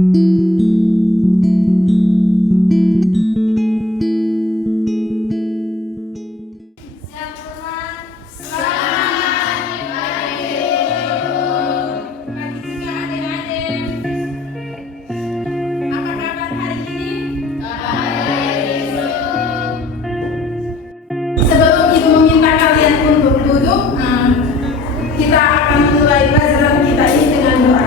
Sebelum Ibu meminta kalian untuk duduk, kita akan mulai pelajaran kita ini dengan doa.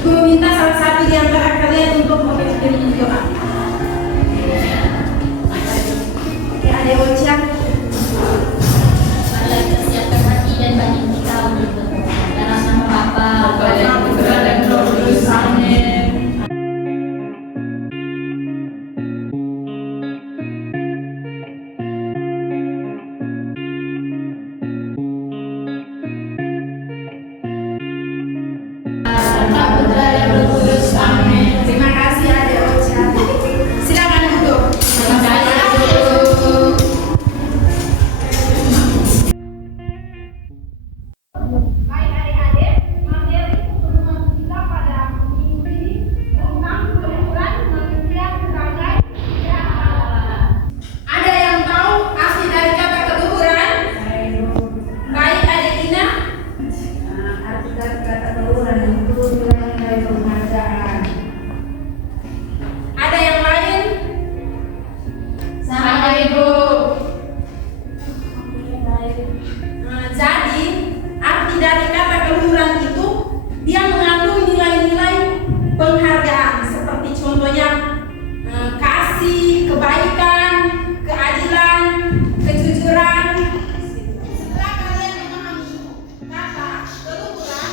Ibu meminta salah satu di antara kalian untuk memimpin doa. Ya, ada Ocha. Marilah kita siapkan hati dan batin kita untuk berdoa. Dalam nama Bapa, Bapa, Putra, dan Roh Kudus. Amin. Putra dan Roh Kudus. Amin. Terima kasih Ade Ocha. Silakan duduk. Terima kasih. Baik adik-adik, materi pertemuan kita pada minggu ini tentang keluhuran manusia sebagai citra Allah. Ada yang tahu arti dari kata keluhuran? Baik adik Ina. Arti dari kata keluhuran itu nilai penghargaan. Ada yang lain? Sama Ibu. Jadi arti dari kata keluhuran itu dia mengandung nilai-nilai penghargaan seperti contohnya kasih, kebaikan, keadilan, kejujuran. Setelah kalian memahami kata keluhuran,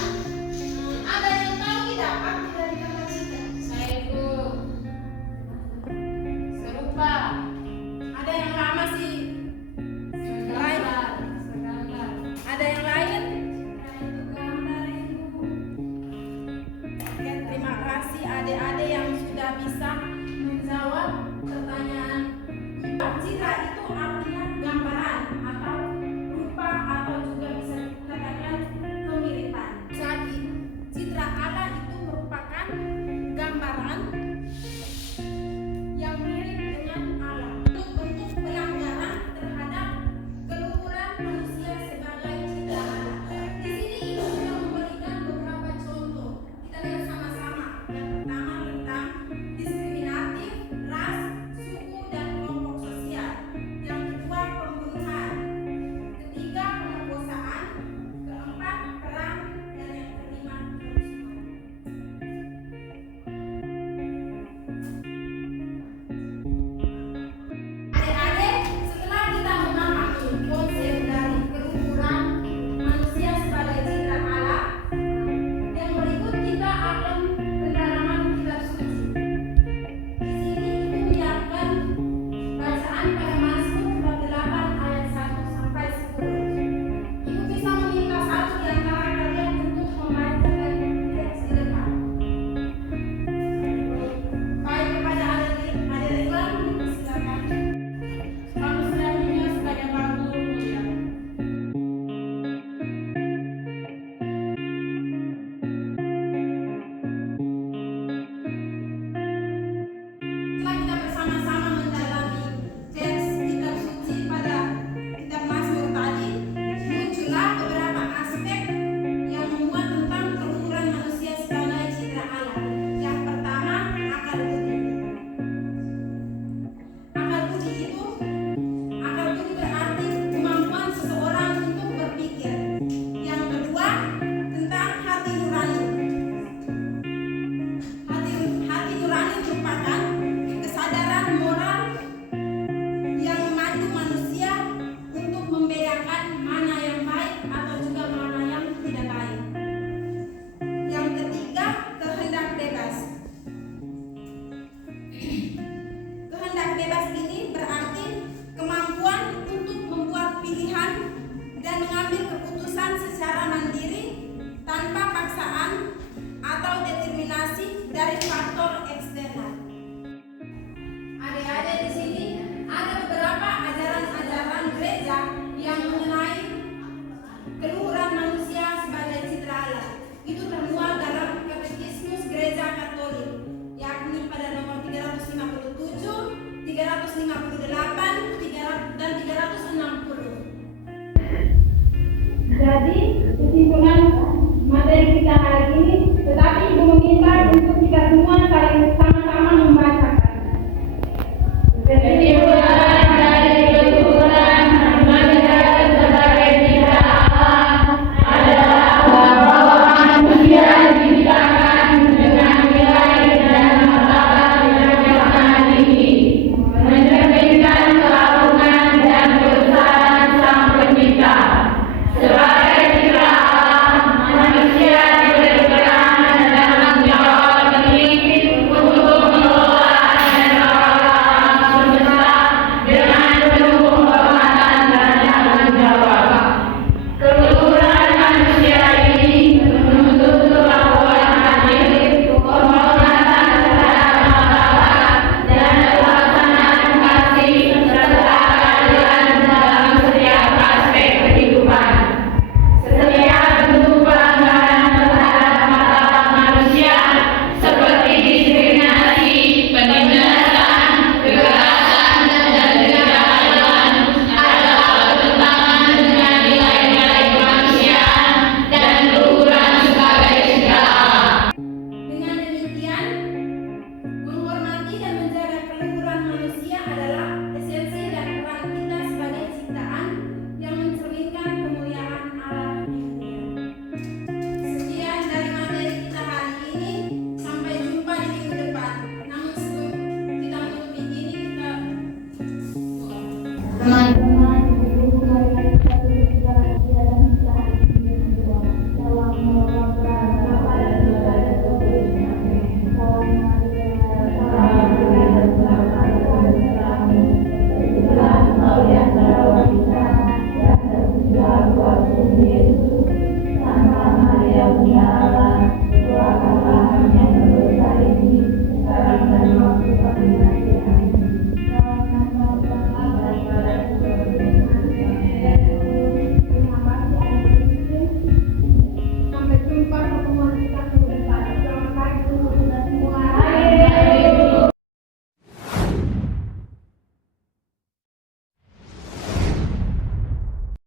ada yang tahu tidak arti dari kata citra? Saya Ibu. Serupa. Ada yang lama sih? Lain? Ada yang lain? Oke, terima kasih adik-adik yang sudah bisa menjawab pertanyaan. Citra itu artinya gambaran atau rupa atau juga bisa dikatakan kemiripan. Jadi, citra Allah itu merupakan gambaran yang mirip dengan Allah. Bentuk pelanggaran terhadap keluhuran manusia sebagai citra Allah. Di sini Ibu sudah memberikan beberapa contoh. Kita lihat sama-sama. Yang pertama tentang diskriminatif, ras, suku, dan kelompok sosial. Yang kedua pembunuhan. Ketiga pemerkosaan. Keempat perang, dan yang kelima kerusuhan. Adik-adik, setelah kita memahami konsep dari keluhuran manusia sebagai citra Allah, yang berikut kita akan pendalaman kitab suci. Di sini Ibu menyiapkan bacaan pada Mazmur 48 ayat 1 sampai 10. Ibu bisa meminta satu di antara kalian untuk membacakan teks lengkap. Baik, kepada adik Ridwan, silakan. Manusia dunia sebagai makhluk mulia. Setelah kita bersama-sama mendalami teks kitab suci pada kitab Mazmur tadi, muncullah beberapa aspek yang membuat tentang keluhuran manusia sebagai citra Allah. Yang pertama, akal budi. Akal budi berarti kemampuan seseorang untuk berpikir. Yang kedua, tentang hati nurani. Hati nurani merupakan kesadaran moral yang memandu manusia untuk membedakan mana yang baik atau juga mana yang tidak baik. Yang ketiga, kehendak bebas. Kehendak bebas ini berarti kemampuan untuk membuat pilihan dan mengambil keputusan secara mandiri tanpa paksaan atau determinasi dari faktor